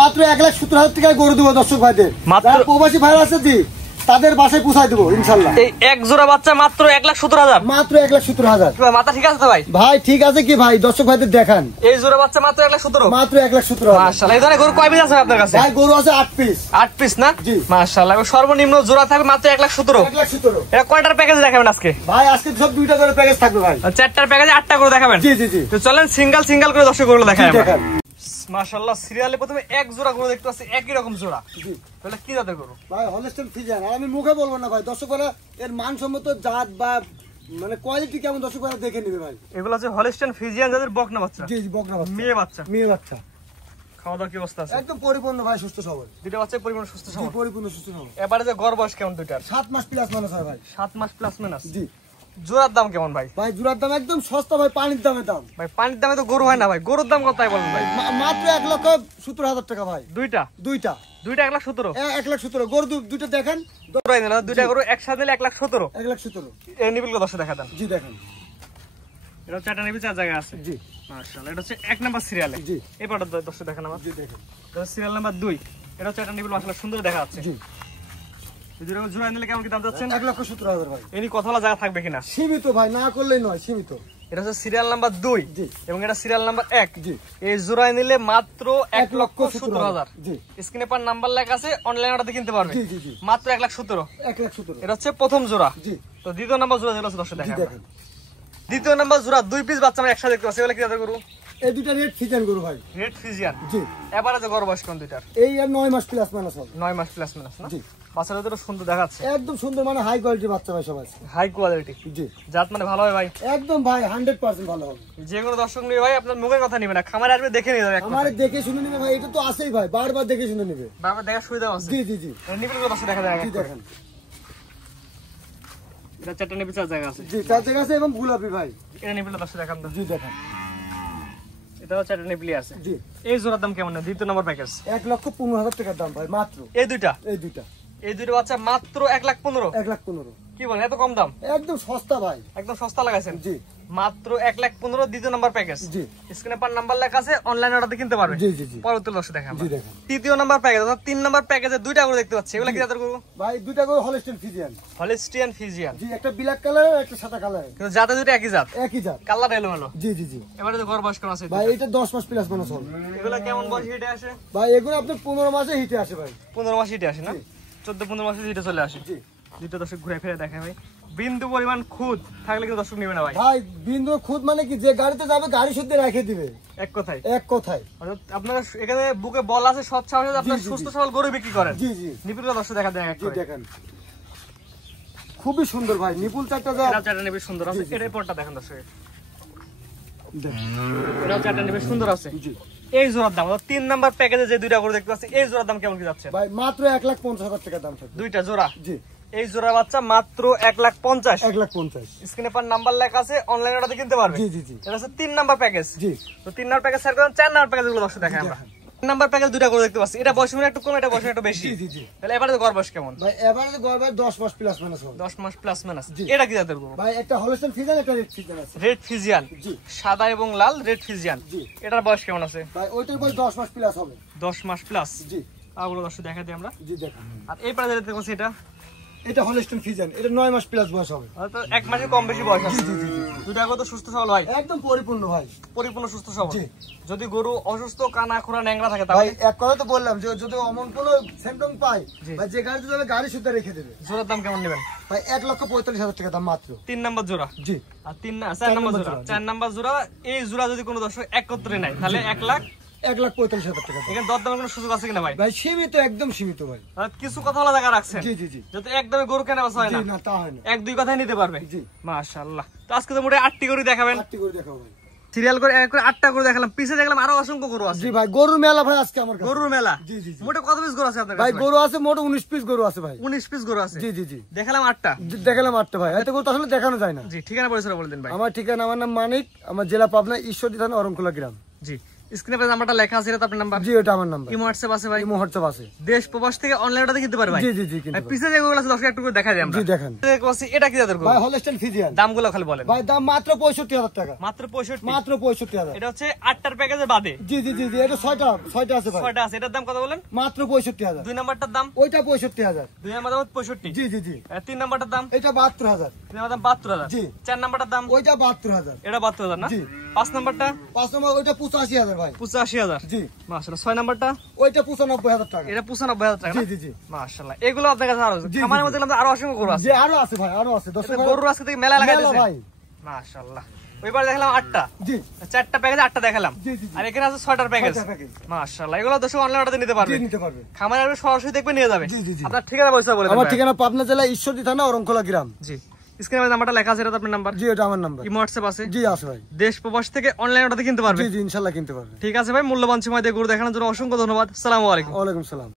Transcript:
মাত্র 1,70,000 টাকায় গরু দেবো দর্শক ভাইদের। মাত্র প্রবাসী ভাইরা আছে জি, তাদের বাসায় পৌঁছায় দেবো ইনশাল্লাহ। এই এক জোড়া বাচ্চা মাত্র 1,70,000, মাত্র 1,70,000। মাথা ঠিক আছে তো ভাই? ভাই ঠিক আছে কি ভাই, দর্শক ভাইদের দেখান। এই জোড়া বাচ্চা মাত্র 1,17,000, মাত্র 1,70,000। মাশাআল্লাহ। এই ধরনের গরু কয় পিস আছে আপনার কাছে? ভাই গরু আছে 8 পিস। 8 পিস না? জি মাশাআল্লাহ। সর্বনিম্ন জোড়া থাকবে মাত্র 1,17,000। 1,17,000। এটা কয়টার প্যাকেজ দেখাবেন আজকে? ভাই আজকে সব 2টা করে প্যাকেজ থাকবে ভাই। 4টার প্যাকেজে 8টা করে দেখাবেন? জি জি জি। তো চলেন সিঙ্গেল সিঙ্গেল করে দর্শক গরুগুলো দেখাই আমরা। দেখান। মাশাআল্লাহ। সিরিয়ালে প্রথমে এক জোড়া গরু দেখতে পাচ্ছি, একই রকম জোড়া। জি। তাহলে কি জাতের গরু? ভাই হলস্টেইন ফ্রিজিয়ান। আর আমি মুখে বলবো না ভাই, দর্শক ভাইরা এর মানসম্মত জাত বা মানে কোয়ালিটি কেমন দর্শক ভাইরা দেখে নেবে ভাই। এগুলো হচ্ছে হলস্টেইন ফ্রিজিয়ান জাতের বকনা বাচ্চা। জি জি, বকনা বাচ্চা। মেয়ে বাচ্চা। মেয়ে বাচ্চা। খাওয়া দাওয়া কি অবস্থা আছে? একদম পরিপূর্ণ ভাই, সুস্থ সবল। দুটো বাচ্চা পরিপূর্ণ সুস্থ জি, সবল। পরিপূর্ণ সুস্থ সবল। এবারে যে গড় বয়স কেমন দুইটার? 7 মাস প্লাস মাইনাস হয় ভাই। 7 মাস প্লাস মাইনাস। জি। জোড়ার দাম কেমন ভাই? ভাই জোড়ার দাম একদম সস্তা ভাই, পানির দামে দাম। ভাই পানির দামে তো গরু হয় না ভাই, গরুর দাম কত তাই বলেন ভাই? মাত্র 1,70,000 টাকা ভাই। দুইটা 1,17,000। 1,17,000 গরু দুটো দেখেন। দুইটা গরু একসাথে নিলে 1,17,000। 1,17,000। এই নিবিল দর্শক দেখা দেন। জি দেখেন। এটা 4টা নিবি, 4 জায়গায় আছে। জি মাশাআল্লাহ। এটা হচ্ছে 1 নাম্বার সিরিয়ালে। জি। এবারে দর্শক দেখেন আমার। জি দেখেন। এটা সিরিয়াল নাম্বার 2। এটা 4টা নিবিল মাশাআল্লাহ সুন্দর দেখা যাচ্ছে। জি। এই দুটো জোড়া নিলে কেমন কি দাম যাচ্ছেন? 1,70,000 ভাই। এনি কথা বলা জায়গা থাকবে কিনা? সীমিত ভাই, না করলেই নয়, সীমিত। এটা হচ্ছে সিরিয়াল নাম্বার 2 জি। এবং এটা সিরিয়াল নাম্বার 1। জি। এই জোড়ায় নিলে মাত্র 1,70,000। জি। স্ক্রিনে পার নাম্বার লেখা আছে, অনলাইন অর্ডার কিনতে পারবে। জি জি জি। মাত্র 1,17,000। 1,17,000। এটা হচ্ছে প্রথম জোড়া। জি। তো দ্বিতীয় নাম্বার জোড়া যেগুলো আছে দর্শক জি দেখেন। দেখেন। দ্বিতীয় নাম্বার জোড়া 2 পিস বাচ্চা আমরা একসাথে দেখতে পাচ্ছি। এগুলো কি জাতের গরু? এই দুটো রেড ফিজিয়ান গরু ভাই। Red Friesian. জি। এবারে যে গড় বয়স কোন দুইটার? এই আর 9 মাস প্লাস মাইনাস হবে। 9 মাস প্লাস মাইনাস না? জি। বাচ্চাটা তো সুন্দর দেখাচ্ছে, একদম সুন্দর, মানে হাই কোয়ালিটির বাচ্চা ভাই সবাই। High quality. জি। জাত মানে ভালো হয় ভাই। একদম ভাই 100% ভালো হবে। যে কোনো দর্শক নিবে ভাই আপনার মুখের কথা নিবে না, খামারে আসবে দেখে নিয়ে যাবে। আমার দেখে শুনে নিবে ভাই, এটা তো আছেই ভাই, বারবার দেখে শুনে নিবে। বারবার দেখার সুবিধা আছে। জি জি জি। নিবিল দর্শক দেখা যায়। জি দেখেন। এটা 4টা নিবিল 4 জায়গা আছে। জি, চার জায়গা আছে এবং গোলাপি ভাই। এটা নিবিল দর্শক দেখান তো। জি দেখেন। এটাও 4টা নিবিলি আছে। জি। এই জোড়ার দাম কেমন? দ্বিতীয় নম্বর প্যাকেজ 1,15,000 টাকার দাম ভাই মাত্র। এই দুইটা এই দুটো বাচ্চা মাত্র 1,15,000। 1,15,000। কি বলেন এত কম দাম? একদম সস্তা ভাই, একদম সস্তা লাগাইছেন। জি মাত্র 1,15,000 দ্বিতীয় নাম্বার প্যাকেজ। জি। স্ক্রিনে পার নাম্বার লেখা আছে, অনলাইন অর্ডার কিনতে পারবে। জি জি জি। পরবর্তী দর্শক দেখেন। জি দেখেন। তৃতীয় নাম্বার প্যাকেজ অর্থাৎ 3 নাম্বার প্যাকেজে দুইটা গরু দেখতে পাচ্ছি। এগুলা কি জাতের গরু? ভাই দুটা করে হলস্টেইন ফ্রিজিয়ান। Holstein Friesian. জি, একটা ব্ল্যাক কালার আর একটা সাদা কালার। কিন্তু জাতে দুটো একই জাত, একই জাত। কালার এলোমেলো। জি জি জি। এবারে তো গড় বয়স কেমন আছে? ভাই এটা 10 মাস প্লাস মাইনাস হবে। এগুলা কেমন বয়স হিটে আসে? ভাই এগুলো আপনার 15 মাসে হিটে আসে ভাই। 15 মাস হিটে আসে না? জি। 14-15 মাসে হিটে চলে আসে। জি। দুটো দর্শক ঘুরে ফিরে দেখে ভাই, বিন্দু পরিমাণ খুদ থাকলে কিন্তু দর্শক নিবে না ভাই। ভাই বিন্দু খুদ মানে কি, যে গাড়িতে যাবে গাড়ি শুদ্ধ রেখে দিবে এক কথায়। এক কথায়। অর্থাৎ আপনারা এখানে বুকে বল আছে, সব সাহস আছে, আপনারা জি, জি, সুস্থ জি। সবল গরু বিক্রি করেন। জি জি নিপিল দর্শক দেখা দেয়। জি দেখেন, খুবই সুন্দর ভাই, নিপুল চারটা যা এটা চারটা নিবে সুন্দর আছে। জি, জি। এটার পরটা দেখেন দর্শক, দেখেন। এটা চারটা নিবে সুন্দর আছে। জি। এই জোড়ার দাম 3 নাম্বার প্যাকেজে যে দুইটা গরু দেখতে পাচ্ছি, এই জোড়ার দাম কেমন কি যাচ্ছে? ভাই মাত্র 1,50,000 টাকা দাম থাকবে। দুইটা জোড়া। জি। এই জোড়া বাচ্চা মাত্র 1,50,000। 1,50,000। স্ক্রিনে পার নাম্বার লেখা আছে, অনলাইন অর্ডার কিনতে পারবে। জি জি জি। এটা হচ্ছে 3 নাম্বার প্যাকেজ। জি। তো 3 নাম্বার প্যাকেজ স্যার করেন, 4 নাম্বার প্যাকেজ গুলো দর্শক দেখাই আমরা। 3 নাম্বার প্যাকেজ দুইটা গরু দেখতে পাচ্ছি, এটা বয়স একটু কম, এটা বয়স একটু বেশি। জি জি জি। তাহলে এবারে গড় বয়স কেমন? ভাই এবারে গড় ভাই 10 মাস প্লাস মাইনাস হবে। 10 মাস প্লাস মাইনাস। জি। এটা কি জাতের গরু? ভাই একটা হলস্টেইন ফ্রিজিয়ান, একটা রেড ফ্রিজিয়ান আছে। Red Friesian. জি। সাদা এবং লাল রেড ফিজিয়ান। জি। এটার বয়স কেমন আছে? ভাই ওইটার বয়স 10 মাস প্লাস হবে। 10 মাস প্লাস। জি। আগুলো দর্শক দেখা দিই আমরা। জি দেখেন। আর এই পাশে দেখতে পাচ্ছি এটা হলস্টেইন ফ্রিজিয়ান, এটা 9 মাস প্লাস বয়স হবে। এটা 1 মাসের কম বেশি বয়স আছে। জি জি জি। দুইটা গরু তো সুস্থ সবল হয়, একদম পরিপূর্ণ ভাই, পরিপূর্ণ সুস্থ সবল। জি। যদি গরু অসুস্থ, কানা খোরা ন্যাংরা থাকে ভাই তাহলে এক কথা তো বললাম যে যদি অমন কোনো সিম্পটম পাই, জি। ভাই যে গাড়িতে যাবে গাড়ি শুদ্ধ রেখে দেবে। জোড়ার দাম কেমন নেবেন? ভাই 1,45,000 টাকা দাম মাত্র। 3 নাম্বার জোড়া। জি। আর 4 নাম্বার জোড়া। 4 নাম্বার জোড়া। এই জোড়া যদি কোনো দর্শক একত্রে নেয় তাহলে 1,45,000 টাকা দাম। এখানে দরদামের কোনো সুযোগ আছে কিনা ভাই? ভাই সীমিত, একদম সীমিত ভাই। আর কিছু কথা বলা জায়গা রাখছেন। জি জি জি। যাতে একদমই গরু কেনা বেচা হয় জি না। না, তা হয় না। 1-2 কথাই নিতে পারবে। জি। মাশাআল্লাহ। তো আজকে তো মোটে 8টি গরু দেখাবেন। 8টি করে দেখাবো ভাই। সিরিয়াল করে এক করে 8টা গরু দেখালাম, পিছে দেখলাম আরো অসংখ্য গরু আছে। জি ভাই, গরুর মেলা ভাই আজকে আমার কাছে। গরুর মেলা। জি জি জি। মোটে কত পিস গরু আছে আপনার ভাই কাছে? গরু আছে মোট 19 পিস গরু আছে ভাই। 19 পিস গরু আছে। জি জি জি। দেখালাম 8টা। দেখালাম 8টা ভাই, এত গরু তো আসলে দেখানো যায় না। জি, ঠিকানা পরিচয় বলে দিন ভাই। আমার ঠিকানা, আমার নাম মানিক, আমার জেলা পাবনা, ঈশ্বরদী থানা, অরণখোলা গ্রাম। জি। স্ক্রিনে পেজ নাম্বারটা লেখা আছে, এটা তো আপনার নাম্বার। জি এটা আমার নাম্বার। ইমো হোয়াটসঅ্যাপ আছে ভাই? ইমো হোয়াটসঅ্যাপ আছে। দেশ প্রবাস থেকে অনলাইন অর্ডার কিনতে পারবে ভাই? জি জি জি কিনতে আর পারবে। পিছে যেগুলো আছে দর্শক একটু করে দেখা যায় আমরা। জি দেখেন। এটা কি জাতের গরু ভাই হলস্টাইন ফ্রিজিয়ান। দামগুলো খালি বলেন ভাই দাম মাত্র 65000 টাকা। মাত্র 65? মাত্র 65000। এটা হচ্ছে 8টার প্যাকেজের বাদে? জি জি জি জি এটা 6টা আছে ভাই। 6টা আছে। এটার দাম কত বলেন? মাত্র 65000। দুই নাম্বারটার দাম? ওইটা 65000। দুই নাম্বার দাম 65? জি জি জি আর তিন নাম্বারটার দাম? এটা 72000। তিন নাম্বার দাম 72000? জি। চার নাম্বারটার দাম? ওইটা 72000। এটা 72000 না? জি। পাঁচ নাম্বারটা? 5 নম্বর ওইটা 85000 ভাই। 85000? জি। মাশাআল্লাহ। ছয় নাম্বারটা? ওইটা 95000 টাকা। এটা 95000 টাকা জি না? জি জি মাশাআল্লাহ। এগুলো আপনার কাছে আরো জি, আমার জি। মধ্যে দেখলাম আরো অসংখ্য গরু আছে। যে আরো আছে ভাই, আরো আছে। দর্শক এটা গরুর আজকে থেকে মেলা লাগাই মেলা দিয়েছে ভাই। মাশাআল্লাহ। ওইবার দেখলাম 8টা, জি 4টা প্যাকেজ 8টা দেখালাম, জি, জি, জি। আর এখানে আছে 6টার প্যাকেজ। 6টা প্যাকেজ। মাশাআল্লাহ। এগুলো দর্শক অনলাইন অর্ডার নিতে পারবে, জি নিতে পারবে। খামারে আসবে সরাসরি দেখবে নিয়ে যাবে। জি, জি, জি। আপনার ঠিকানা পয়সা বলে দেন আমার ভাই। ঠিকানা পাবনা জেলা ঈশ্বরদী থানা অরংখোলা গ্রাম। জি। স্ক্রিনে নাম্বারটা লেখা আছে, এটা তো আপনার নাম্বার? জি এটা আমার নাম্বার। ইমো হোয়াটসঅ্যাপ আছে? জি আছে ভাই। দেশ প্রবাস থেকে অনলাইন অর্ডার কিনতে পারবে। জি জি ইনশাআল্লাহ কিনতে পারবে। ঠিক আছে ভাই, মূল্যবান সময় দিয়ে গরু দেখানোর জন্য অসংখ্য ধন্যবাদ। আসসালামু আলাইকুম। ওয়ালাইকুম সালাম।